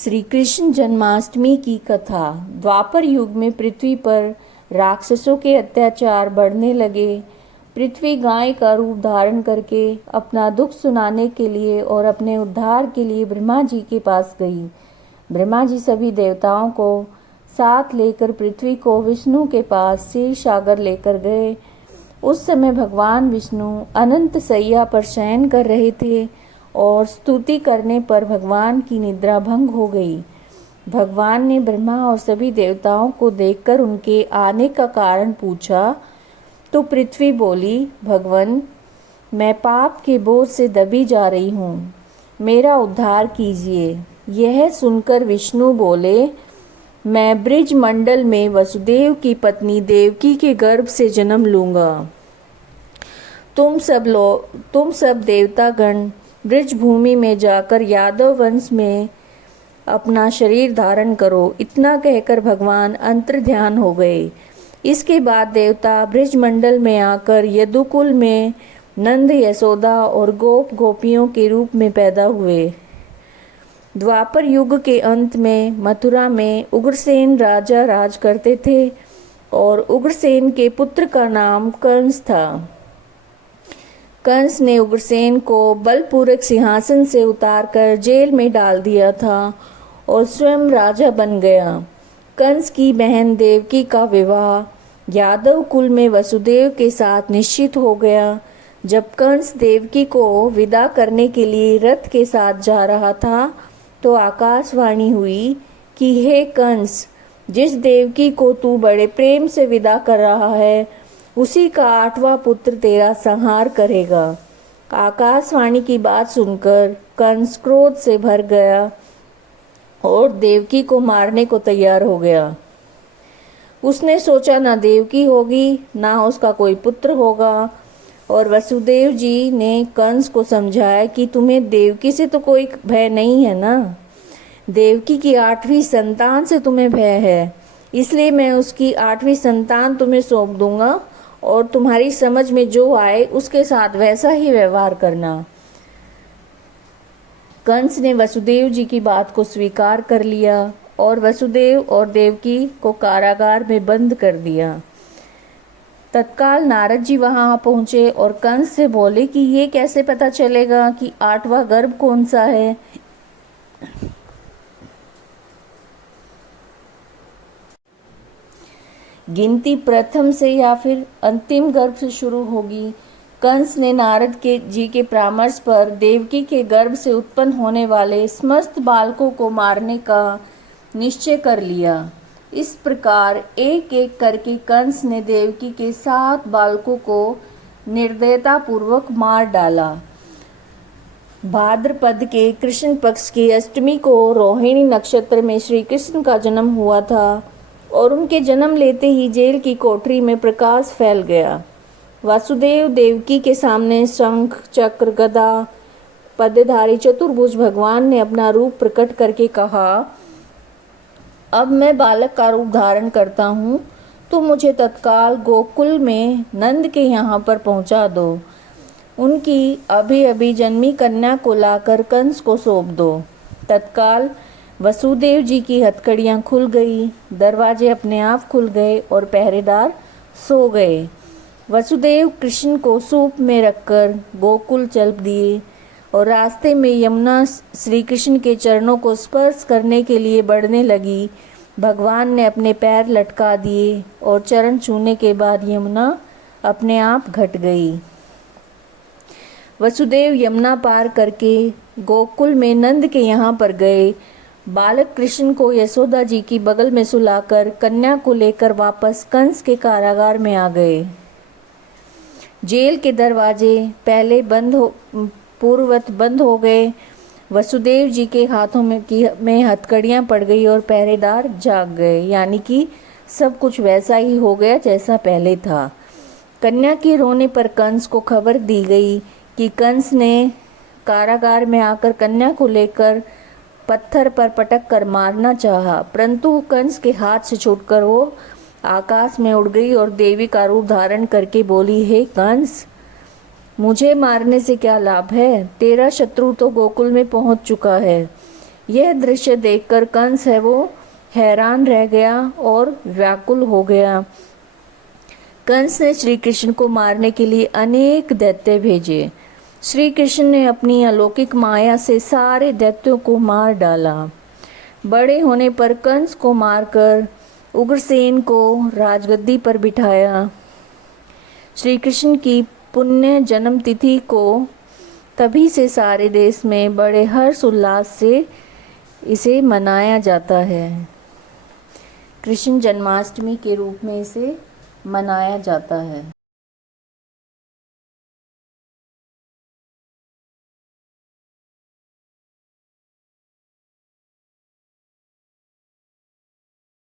श्री कृष्ण जन्माष्टमी की कथा। द्वापर युग में पृथ्वी पर राक्षसों के अत्याचार बढ़ने लगे। पृथ्वी गाय का रूप धारण करके अपना दुख सुनाने के लिए और अपने उद्धार के लिए ब्रह्मा जी के पास गई। ब्रह्मा जी सभी देवताओं को साथ लेकर पृथ्वी को विष्णु के पास क्षीर सागर लेकर गए। उस समय भगवान विष्णु अनंत सैया पर शयन कर रहे थे और स्तुति करने पर भगवान की निद्रा भंग हो गई। भगवान ने ब्रह्मा और सभी देवताओं को देखकर उनके आने का कारण पूछा तो पृथ्वी बोली, भगवान, मैं पाप के बोझ से दबी जा रही हूँ, मेरा उद्धार कीजिए। यह सुनकर विष्णु बोले, मैं ब्रिज मंडल में वसुदेव की पत्नी देवकी के गर्भ से जन्म लूँगा। तुम सब देवतागण ब्रिज भूमि में जाकर यादव वंश में अपना शरीर धारण करो। इतना कहकर भगवान अंतर्ध्यान हो गए। इसके बाद देवता ब्रिज मंडल में आकर यदुकुल में नंद, यशोदा और गोप गोपियों के रूप में पैदा हुए। द्वापर युग के अंत में मथुरा में उग्रसेन राजा राज करते थे और उग्रसेन के पुत्र का नाम कंस था। कंस ने उग्रसेन को बलपूर्वक सिंहासन से उतारकर जेल में डाल दिया था और स्वयं राजा बन गया। कंस की बहन देवकी का विवाह यादव कुल में वसुदेव के साथ निश्चित हो गया। जब कंस देवकी को विदा करने के लिए रथ के साथ जा रहा था तो आकाशवाणी हुई कि हे कंस, जिस देवकी को तू बड़े प्रेम से विदा कर रहा है उसी का 8वां पुत्र तेरा संहार करेगा। आकाशवाणी की बात सुनकर कंस क्रोध से भर गया और देवकी को मारने को तैयार हो गया। उसने सोचा ना देवकी होगी ना उसका कोई पुत्र होगा। और वसुदेव जी ने कंस को समझाया कि तुम्हें देवकी से तो कोई भय नहीं है ना, देवकी की 8वीं संतान से तुम्हें भय है, इसलिए मैं उसकी 8वीं संतान तुम्हें सौंप दूंगा और तुम्हारी समझ में जो आए उसके साथ वैसा ही व्यवहार करना। कंस ने वसुदेव जी की बात को स्वीकार कर लिया और वसुदेव और देवकी को कारागार में बंद कर दिया। तत्काल नारद जी वहां पहुंचे और कंस से बोले कि ये कैसे पता चलेगा कि 8वां गर्भ कौन सा है। गिनती प्रथम से या फिर अंतिम गर्भ से शुरू होगी। कंस ने नारद जी के परामर्श पर देवकी के गर्भ से उत्पन्न होने वाले समस्त बालकों को मारने का निश्चय कर लिया। इस प्रकार एक एक करके कंस ने देवकी के 7 बालकों को निर्दयता पूर्वक मार डाला। भाद्रपद के कृष्ण पक्ष की अष्टमी को रोहिणी नक्षत्र में श्री कृष्ण का जन्म हुआ था और उनके जन्म लेते ही जेल की कोठरी में प्रकाश फैल गया। वासुदेव देवकी के सामने शंख, चक्र, गदा पद्मधारी चतुर्भुज भगवान ने अपना रूप प्रकट करके कहा, अब मैं बालक का रूप धारण करता हूँ, तो मुझे तत्काल गोकुल में नंद के यहाँ पर पहुँचा दो। उनकी अभी अभी जन्मी कन्या को लाकर कंस को सौंप दो। तत्काल वसुदेव जी की हथकड़ियाँ खुल गई, दरवाजे अपने आप खुल गए और पहरेदार सो गए। वसुदेव कृष्ण को सूप में रखकर गोकुल चल दिए और रास्ते में यमुना श्री कृष्ण के चरणों को स्पर्श करने के लिए बढ़ने लगी। भगवान ने अपने पैर लटका दिए और चरण छूने के बाद यमुना अपने आप घट गई। वसुदेव यमुना पार करके गोकुल में नंद के यहाँ पर गए। बालक कृष्ण को यशोदा जी की बगल में सुलाकर कन्या को लेकर वापस कंस के कारागार में आ गए। जेल के दरवाजे पहले पूर्ववत बंद हो गए। वसुदेव जी के हाथों में हथकड़ियाँ पड़ गई और पहरेदार जाग गए, यानी कि सब कुछ वैसा ही हो गया जैसा पहले था। कन्या के रोने पर कंस को खबर दी गई कि कंस ने कारागार में आकर कन्या को लेकर पत्थर पर पटक कर मारना चाहा, परंतु कंस के हाथ से छूटकर वो आकाश में उड़ गई और देवी का रूप धारण करके बोली, हे कंस, मुझे मारने से क्या लाभ है, तेरा शत्रु तो गोकुल में पहुंच चुका है। यह दृश्य देखकर कंस है वो हैरान रह गया और व्याकुल हो गया। कंस ने श्री कृष्ण को मारने के लिए अनेक दैत्य भेजे। श्री कृष्ण ने अपनी अलौकिक माया से सारे दैत्यों को मार डाला। बड़े होने पर कंस को मारकर उग्रसेन को राजगद्दी पर बिठाया। श्री कृष्ण की पुण्य जन्म तिथि को तभी से सारे देश में बड़े हर्ष उल्लास से इसे मनाया जाता है। कृष्ण जन्माष्टमी के रूप में इसे मनाया जाता है।